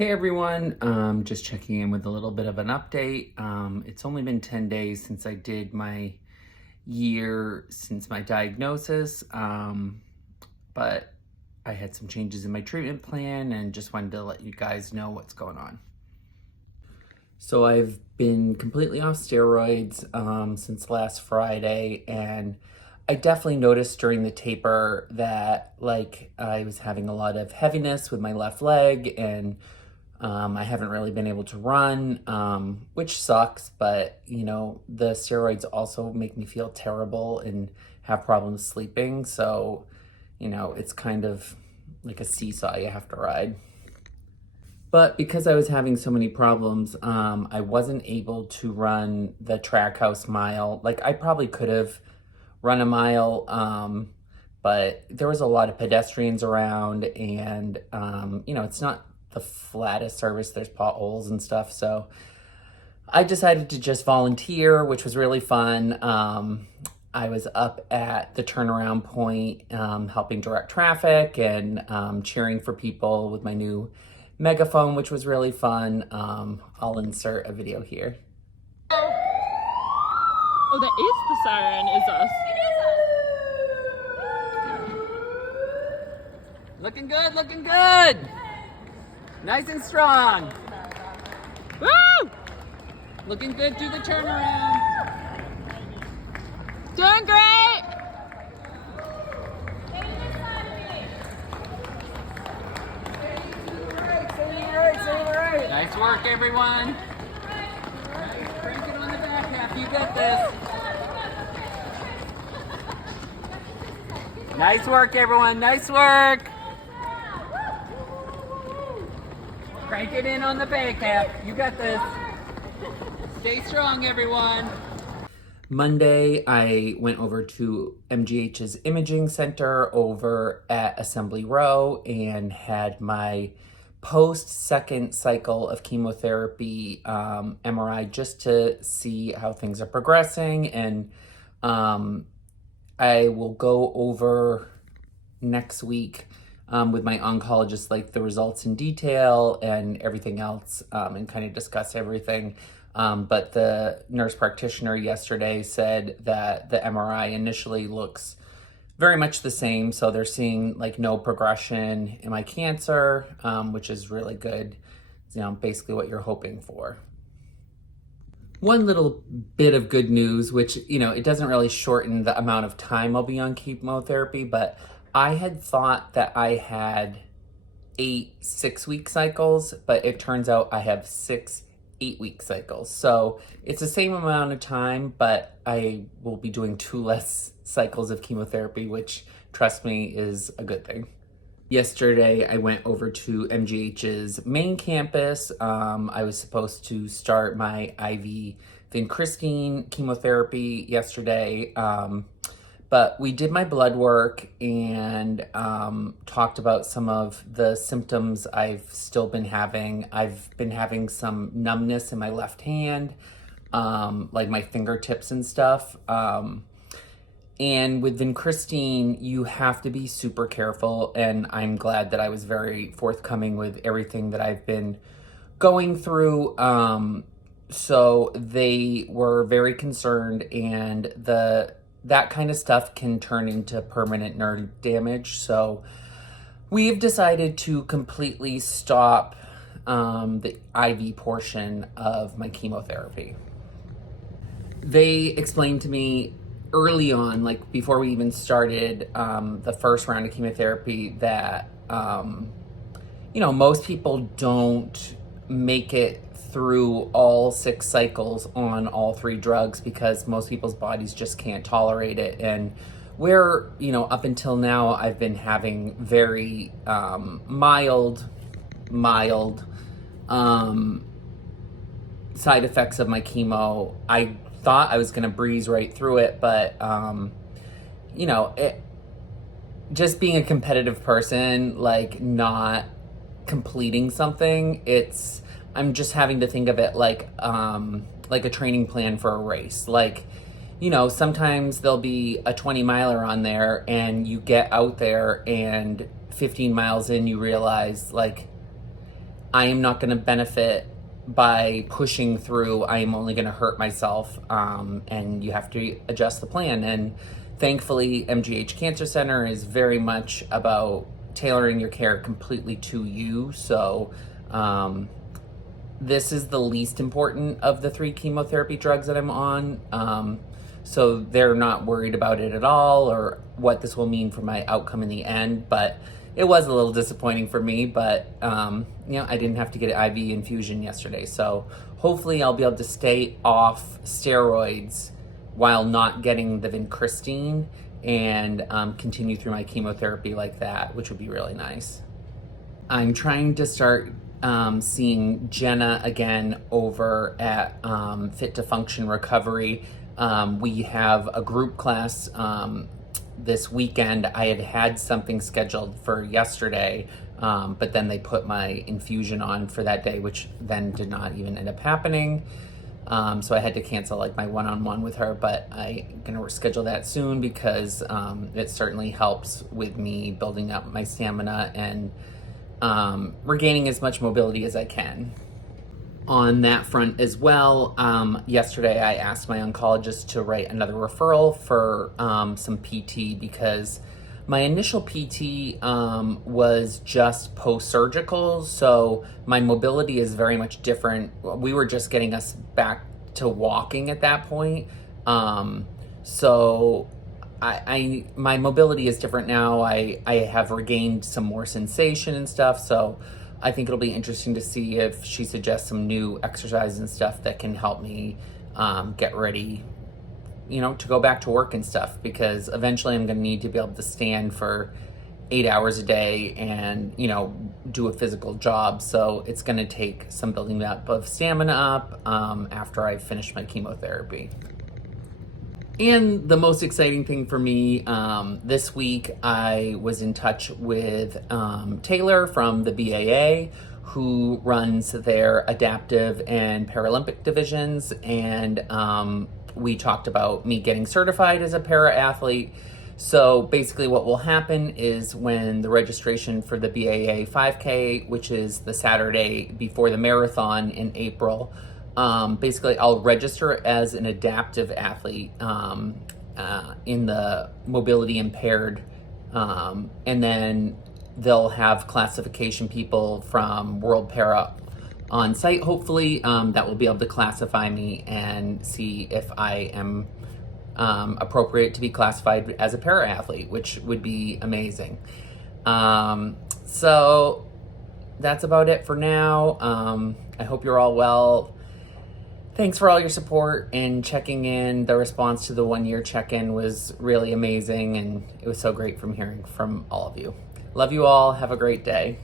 Hey everyone, just checking in with a little bit of an update. It's only been 10 days since I did my year since my diagnosis, but I had some changes in my treatment plan and just wanted to let you guys know what's going on. So I've been completely off steroids since last Friday, and I definitely noticed during the taper that I was having a lot of heaviness with my left leg, and I haven't really been able to run, which sucks, but the steroids also make me feel terrible and have problems sleeping. So, it's kind of like a seesaw you have to ride. But because I was having so many problems, I wasn't able to run the Trackhouse Mile. I probably could have run a mile, but there was a lot of pedestrians around, and it's not the flattest surface. There's potholes and stuff. So I decided to just volunteer, which was really fun. I was up at the turnaround point, helping direct traffic and cheering for people with my new megaphone, which was really fun. I'll insert a video here. Oh, that is the siren, is us. Looking good, looking good. Nice and strong. Woo! Looking good through the turnaround. Doing great! Nice work, everyone. Nice, crank it on the back half. You got this. Nice work, everyone. Nice work. Crank it in on the back half. You got this. Stay strong, everyone. Monday, I went over to MGH's imaging center over at Assembly Row and had my post-second cycle of chemotherapy MRI just to see how things are progressing. And I will go over next week with my oncologist, the results in detail and everything else, and kind of discuss everything. But the nurse practitioner yesterday said that the MRI initially looks very much the same. So they're seeing no progression in my cancer, which is really good. Basically what you're hoping for. One little bit of good news, which, it doesn't really shorten the amount of time I'll be on chemotherapy, but I had thought that I had 8 6-week cycles, but it turns out I have 6 8-week cycles. So it's the same amount of time, but I will be doing 2 less cycles of chemotherapy, which, trust me, is a good thing. Yesterday, I went over to MGH's main campus. I was supposed to start my IV vincristine chemotherapy yesterday, but we did my blood work and talked about some of the symptoms I've still been having. I've been having some numbness in my left hand, my fingertips and stuff. And with vincristine, you have to be super careful, and I'm glad that I was very forthcoming with everything that I've been going through. So they were very concerned, and that kind of stuff can turn into permanent nerve damage. So we've decided to completely stop the IV portion of my chemotherapy. They explained to me early on, before we even started the first round of chemotherapy, that most people don't make it through all 6 cycles on all 3 drugs because most people's bodies just can't tolerate it. And where up until now I've been having very mild side effects of my chemo, I thought I was going to breeze right through it, but just being a competitive person, not completing something, I'm just having to think of it like a training plan for a race. Sometimes there'll be a 20 miler on there and you get out there and 15 miles in you realize I am not going to benefit by pushing through. I am only going to hurt myself, and you have to adjust the plan. And thankfully, MGH Cancer Center is very much about tailoring your care completely to you. So this is the least important of the 3 chemotherapy drugs that I'm on. So they're not worried about it at all or what this will mean for my outcome in the end. But it was a little disappointing for me, but I didn't have to get an IV infusion yesterday. So hopefully I'll be able to stay off steroids while not getting the vincristine and continue through my chemotherapy like that, which would be really nice. I'm trying to start seeing Jenna again over at Fit to Function Recovery. We have a group class this weekend. I had something scheduled for yesterday, but then they put my infusion on for that day, which then did not even end up happening. So I had to cancel like my one-on-one with her, but I'm gonna reschedule that soon because it certainly helps with me building up my stamina and regaining as much mobility as I can. On that front as well, yesterday I asked my oncologist to write another referral for some PT because my initial PT was just post-surgical, so my mobility is very much different. We were just getting us back to walking at that point. So my mobility is different now. I have regained some more sensation and stuff, so I think it'll be interesting to see if she suggests some new exercise and stuff that can help me get ready, to go back to work and stuff, because eventually I'm going to need to be able to stand for 8 hours a day and, do a physical job. So it's going to take some building up of stamina up after I finish my chemotherapy. And the most exciting thing for me, this week I was in touch with Taylor from the BAA, who runs their adaptive and Paralympic divisions, and we talked about me getting certified as a para-athlete. So basically what will happen is when the registration for the BAA 5K, which is the Saturday before the marathon in April, basically I'll register as an adaptive athlete in the mobility impaired, and then they'll have classification people from World Para on site, hopefully, that will be able to classify me and see if I am appropriate to be classified as a para athlete, which would be amazing. So that's about it for now. I hope you're all well. Thanks for all your support and checking in. The response to the 1-year check-in was really amazing, and it was so great from hearing from all of you. Love you all. Have a great day.